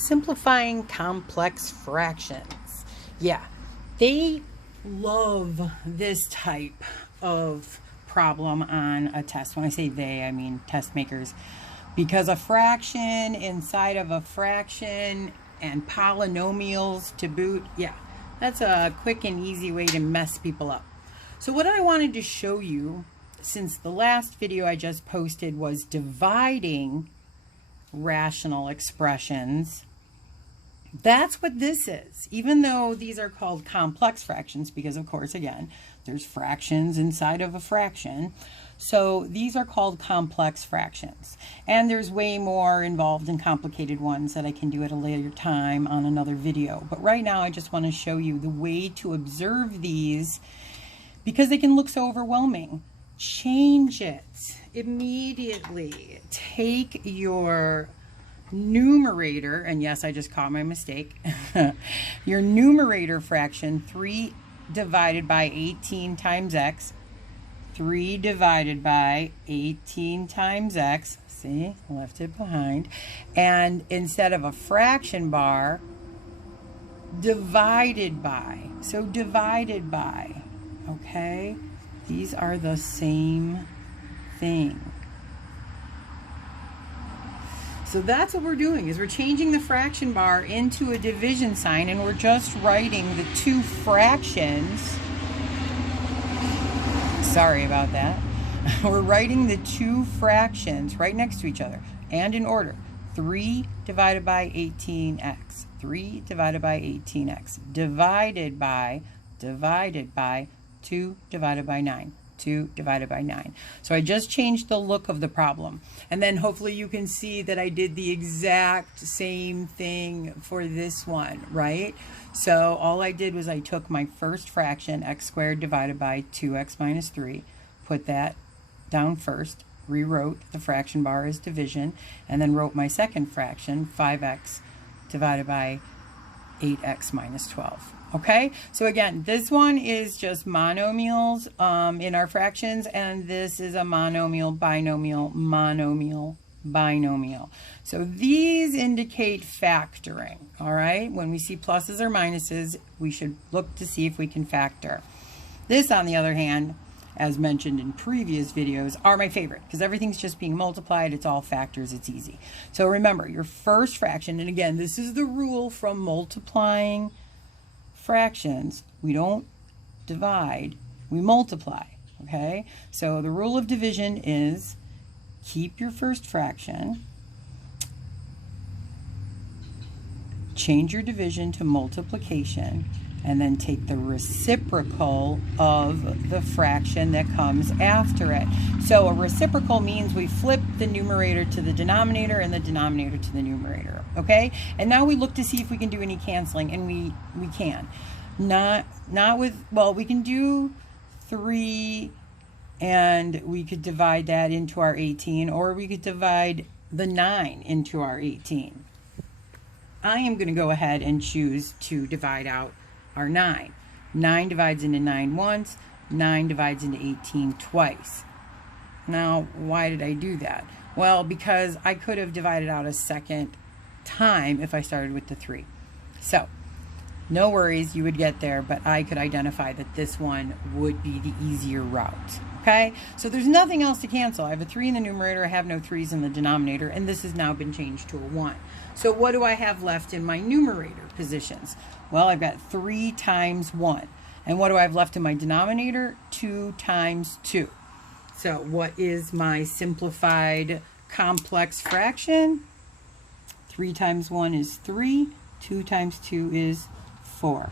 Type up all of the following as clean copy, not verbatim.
simplifying complex fractions. Yeah, they love this type of problem on a test. When I say they, I mean test makers, because a fraction inside of a fraction and polynomials to boot, yeah, that's a quick and easy way to mess people up. So what I wanted to show you, since the last video I just posted was dividing rational expressions, that's what this is. Even though these are called complex fractions, because of course, again, there's fractions inside of a fraction. So these are called complex fractions. And there's way more involved and complicated ones that I can do at a later time on another video. But right now, I just want to show you the way to observe these because they can look so overwhelming. Change it immediately. Take your numerator, and yes, I just caught my mistake, your numerator fraction, 3 divided by 18 times x, 3 divided by 18 times x, see, left it behind, and instead of a fraction bar, divided by, so divided by, okay? These are the same thing. So that's what we're doing, is we're changing the fraction bar into a division sign, and we're just writing the two fractions. Sorry about that. We're writing the two fractions right next to each other and in order. 3 divided by 18x. 3 divided by 18x. Divided by 2 divided by 9. 2 divided by 9. So I just changed the look of the problem. And then hopefully you can see that I did the exact same thing for this one, right? So all I did was I took my first fraction, x squared divided by 2x minus 3, put that down first, rewrote the fraction bar as division, and then wrote my second fraction, 5x divided by 8x minus 12. Okay, so again, this one is just monomials in our fractions, and this is a monomial, binomial, monomial, binomial. So these indicate factoring, all right? When we see pluses or minuses, we should look to see if we can factor. This, on the other hand, as mentioned in previous videos, are my favorite because everything's just being multiplied. It's all factors. It's easy. So remember, your first fraction, and again, this is the rule from multiplying fractions. We don't divide, we multiply, okay? So the rule of division is keep your first fraction, change your division to multiplication, and then take the reciprocal of the fraction that comes after it. So a reciprocal means we flip the numerator to the denominator and the denominator to the numerator, okay? And now we look to see if we can do any canceling, and we can. Not with, well, we can do 3 and we could divide that into our 18, or we could divide the 9 into our 18. I am going to go ahead and choose to divide out our 9. 9 divides into 9 once, 9 divides into 18 twice. Now, why did I do that? Well, because I could have divided out a second time if I started with the 3. So, no worries, you would get there, but I could identify that this one would be the easier route. Okay, so there's nothing else to cancel. I have a 3 in the numerator, I have no 3's in the denominator, and this has now been changed to a 1. So what do I have left in my numerator positions? Well, I've got 3 times 1. And what do I have left in my denominator? 2 times 2. So what is my simplified complex fraction? 3 times 1 is 3. 2 times 2 is 4.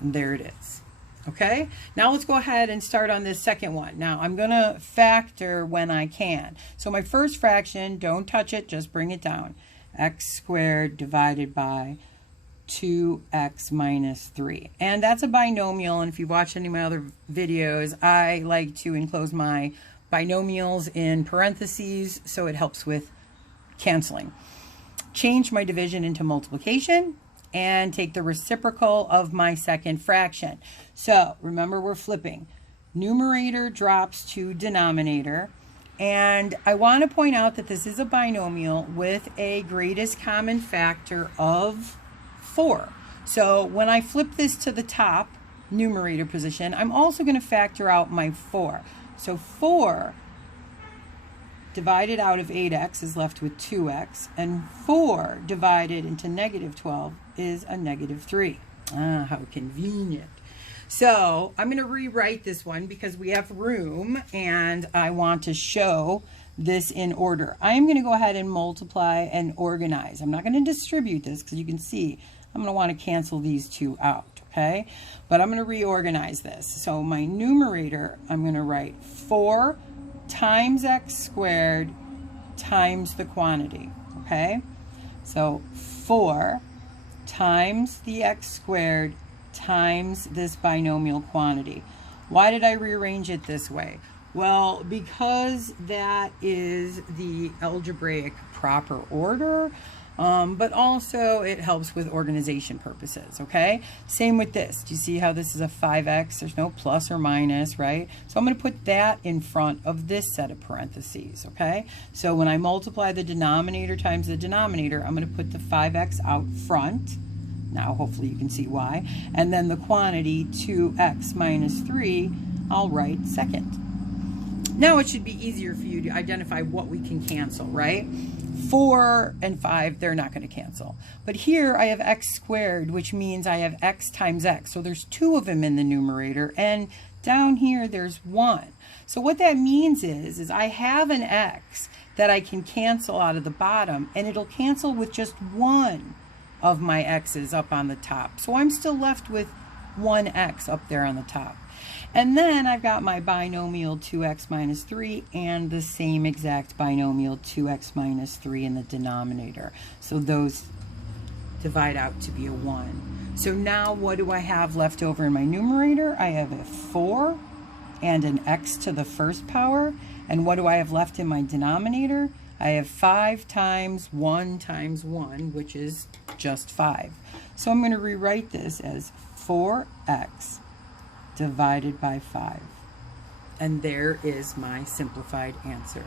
And there it is. Okay, now let's go ahead and start on this second one. Now I'm going to factor when I can. So my first fraction, don't touch it, just bring it down. X squared divided by 2x minus 3. And that's a binomial, and if you've watched any of my other videos, I like to enclose my binomials in parentheses so it helps with canceling. Change my division into multiplication and take the reciprocal of my second fraction. So remember, we're flipping. Numerator drops to denominator, And I want to point out that this is a binomial with a greatest common factor of 4. So when I flip this to the top numerator position, I'm also going to factor out my 4. So 4 divided out of 8x is left with 2x, and 4 divided into negative 12 is a negative 3. Ah, how convenient. So I'm going to rewrite this one because we have room and I want to show this in order. I'm going to go ahead and multiply and organize. I'm not going to distribute this because you can see I'm going to want to cancel these two out, okay? But I'm going to reorganize this. So my numerator, I'm going to write 4 times x squared times the quantity, okay? So 4 times the x squared times this binomial quantity. Why did I rearrange it this way? Well, because that is the algebraic proper order, but also it helps with organization purposes, okay? Same with this. Do you see how this is a 5x? There's no plus or minus, right? So I'm going to put that in front of this set of parentheses, okay? So when I multiply the denominator times the denominator, I'm going to put the 5x out front. Now, hopefully you can see why. And then the quantity 2x minus 3, I'll write second. Now it should be easier for you to identify what we can cancel, right? 4 and 5, they're not going to cancel. But here I have x squared, which means I have x times x. So there's 2 of them in the numerator. And down here, there's 1. So what that means is I have an x that I can cancel out of the bottom, and it'll cancel with just 1 of my x's up on the top. So I'm still left with 1x up there on the top. And then I've got my binomial 2x minus 3 and the same exact binomial 2x minus 3 in the denominator. So those divide out to be a 1. So now what do I have left over in my numerator? I have a 4 and an x to the first power. And what do I have left in my denominator? I have 5 times 1, which is just 5. So I'm going to rewrite this as 4x divided by 5. And there is my simplified answer.